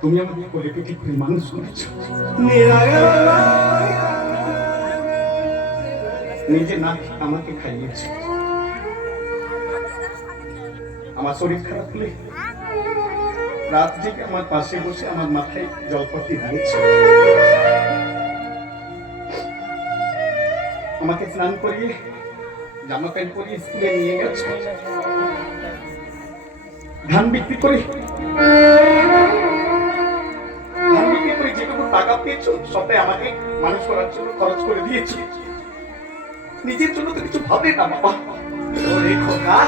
তুমি আমাকে পিঠে করে মানুষ করেছ। নিজে না আমাকে খাইয়েছ। আমার শরীর খারাপ হলে রাত থেকে আমার পাশে বসে আমার মাথায় জলপতি দিয়েছে আমাকে স্নান করিয়ে, জামা প্যান্ট পরিয়ে স্কুলে নিয়ে গেছে। ধান বিক্রি করে টাকা পেয়েছ সবটাই আমাকে মানুষ করার জন্য খরচ করে দিয়েছি। নিজের জন্য তো কিছু ভাবে না বাবা। ওরে খোকা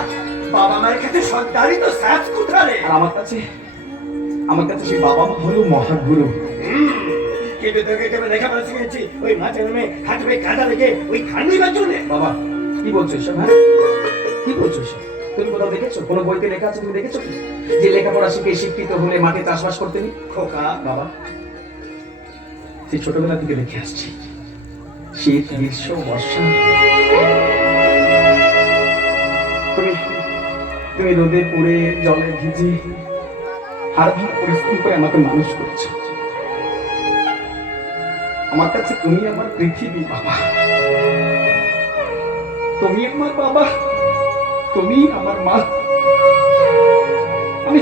বাবা মায়ের কাছে তো সাজ আর আমার কাছে আমার কাছে সেই বাবা মা হলো মহাগুরু। কেটে লেখাপড়া শিখেছি। ওই মাঠে নেমে হাঁটবে কাদা লেগে ওই নিবার বাবা কি বলছো এসব হ্যাঁ? কি বলছো এসব? তুমি কোথাও দেখেছ? কোনো বইতে লেখা আছে? তুমি দেখেছ কি? যে লেখাপড়া শিখে শিক্ষিত হলে মাঠে চাষবাস করতে নি? খোকা বাবা। সেই ছোটবেলা থেকে দেখে আসছি। শীত গ্রীষ্ম বর্ষা তুমি রোদে পুড়ে, জলে ভিজে, হাড় ভাড় পরিশ্রম করে আমাকে মানুষ করছ। আমার কাছে তুমি আমার পৃথিবী বাবা। তুমি আমার বাবা, তুমি আমার মা। আমি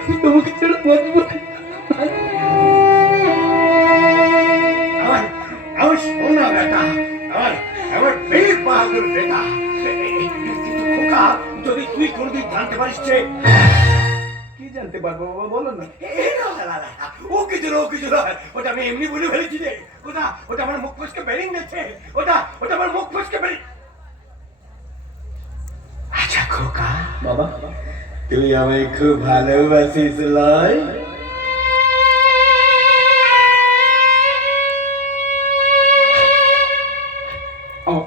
আমি তোমাকে ছেড়ে বাঁচবো বেটা। আমার আমার বীর বাহাদুর বেটা। খোকা যদি তুই কোনদিন জানতে পারিস যে কি জানতে পারব বাবা বলো না। না, না, না, না, ও কিছু না, ও কিছু নয়। ওটা আমি এমনি বলে ফেলেছি রে ওটা ওটা আমার মুখ ফসকে বেরিয়ে গেছে ওটা ওটা আমার মুখ ফসকে বেরিয়ে আচ্ছা খোকা। বাবা তুই আমায় খুব ভালোবাসিস লয়।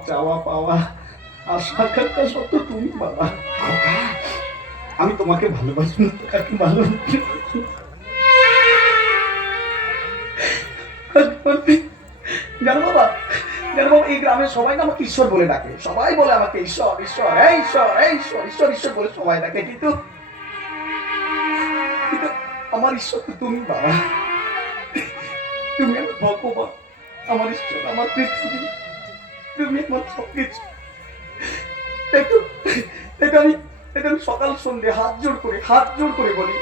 চাওয়া পাওয়া আর সাক্ষাৎকার তো তুমি বাবা আমি তোমাকে ভালোবাসি না, কাকে ভালোবাসি? জানো বাবা জানো বাবা, এই গ্রামের সবাই না আমাকে ঈশ্বর বলে ডাকে। সবাই বলে আমাকে ঈশ্বর ঈশ্বর, এই ঈশ্বর এই ঈশ্বর ঈশ্বর ঈশ্বর বলে সবাই ডাকে, কিন্তু কিন্তু আমার ঈশ্বর তো তুমি বাবা। তুমি আমার ভগবান, আমার ঈশ্বর, আমার পৃথিবী। তুমি আমার সব এটা আমি এটা আমি সকাল সন্ধ্যে হাত জোর করে, হাত জোর করে বলি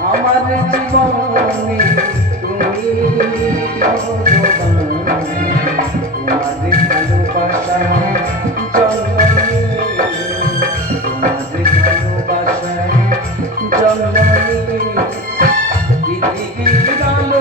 আমার জীবনে তুমি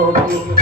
দুঃখ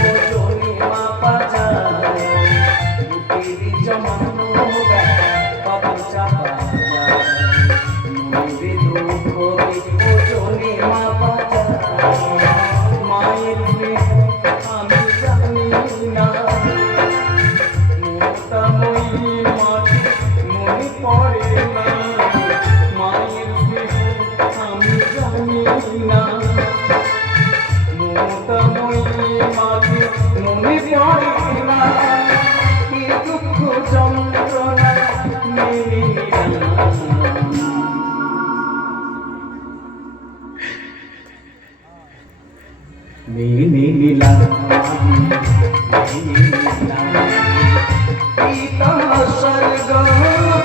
নিলাম পিতা স্বর্গ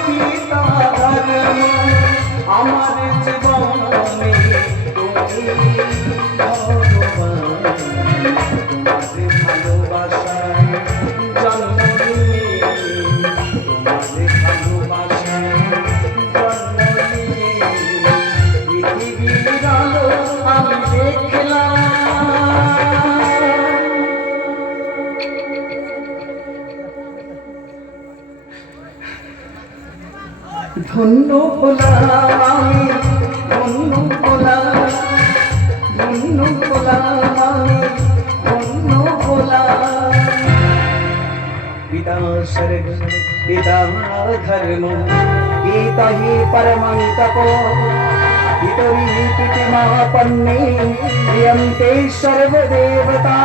পিতা ধর্ম আমার জীবনে তুমি ধন্য হলাম আমি ধন্য হলাম ধন্য হলাম আমি ধন্য হলাম পিতা স্বর্গ পিতা ধর্ম পিতা হি পরমং তপো পিতরি সর্বদেবতা